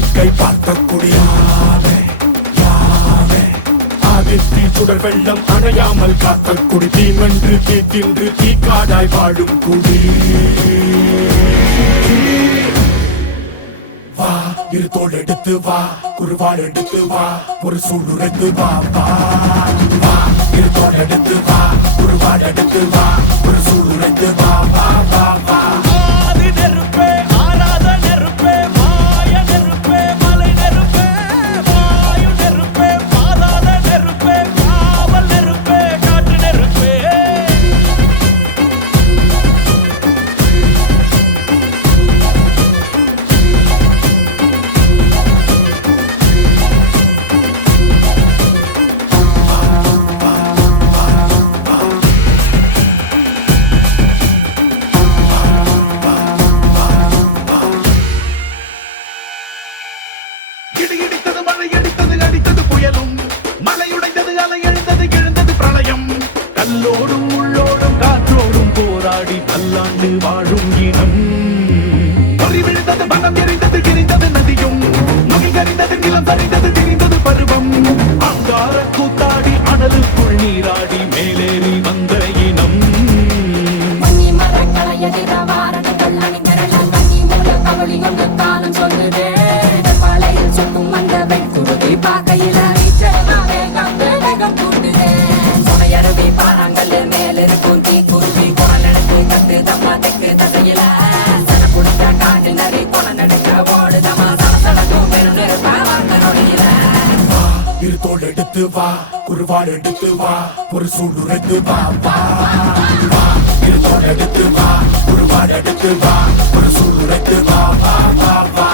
வேடிக்கை பார்க்கக்கூடிய ஆதித்தி சுடர் வெள்ளம் அணையாமல் காத்த குடி தீமென்று தீ தின்று தீக்காடாய் வாழும் குடி வா இரு தோள் எடுத்து வா குருவாள் எடுத்து வா ஒரு சூளுரைத்து வா வா வா இரு தோள் எடுத்து வா குருவாள் எடுத்து வா ஒரு சூளுரைத்து வா வா வா வா இடித்தது மழை அடித்தது அடித்தது புயலும் மலையுடைந்தது அலை எழுந்தது எழுந்தது பிரளயம் கல்லோடும் உள்ளோடும் காற்றோடும் போராடி பல்லாண்டு வாழும் இனம் பொறி விழுந்தது மனம் எரிந்தது எரிந்தது நதியும் மகிழ் கரிந்தது நிலம் சரிந்தது திரிந்தது பருவம் அங்கார கூத்தாடி அனலுக்குள் நீராடி மேலேறி வந்த இனம் காலம் சொல்லுதே பார்க்கையில வேகம் கூட்டுதே சுமையருவி பாறாங்கல் மேல இருக்கும் தீ குருவி குரல் எடுத்து கத்து தம்மா தெக்கு தசையில சன குடிச்ச காட்டு நரி குணம் எடுக்க ஓடுதமா சடசடக்கும் பெருநெருப்ப வாங்க நொடியில இரு தோள் எடுத்து வா குருவாள் எடுத்து வா ஒரு சூளுரைத்து வா வா வா இரு தோள் எடுத்து வா குருவாள் எடுத்து வா ஒரு சூளுரைத்து வா வா வா வா